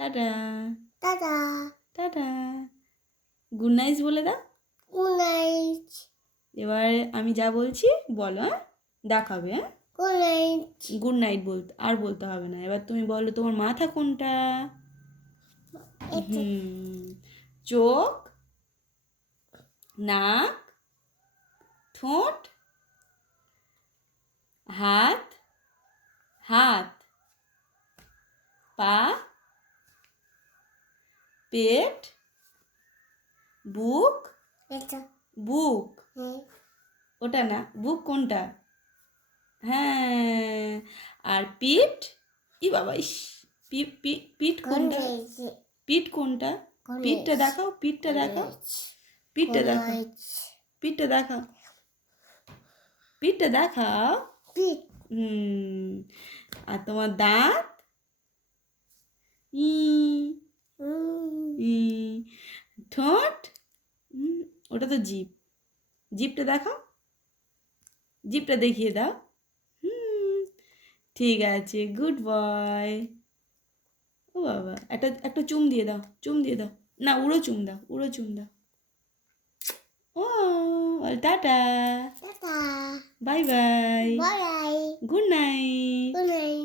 Tata. Tata. Tata. Good night বলে দাও। Good night. এবার আমি যা বলছি বলো, হ্যাঁ? দেখাবে, হ্যাঁ? Good night. গুড নাইট বলতে আর বলতে হবে না। এবার তুমি বলো তোমার মাথা কোনটা? চোখ, নাক, ঠোঁট, হাত, হাত, পা, পেট, বুক, এটা বুক ওটা না, বুক কোনটা? হ্যাঁ, আর পিঠ, ই বাবা ইস, পিঠ কোনটা? পিঠ কোনটা? পিঠটা দেখাও, পিঠটা দেখাও, পিঠটা দেখাও, পিঠটা দেখাও, পিঠটা দেখাও। পিঠ। আর তোমার দাঁত, ই ই ঠোঁট, ওটা তো জিভ, জিভটা দেখাও, জিভটা দেখিয়ে দাও। ঠিক আছে, গুড বয়। ও বাবা, একটা একটা চুম দিয়ে দাও, চুম দিয়ে দাও। না, উড়ো চুম দাও, উড়ো চুম দাও। ও টাটা, টাটা। Bye bye, bye. Good night. Good night.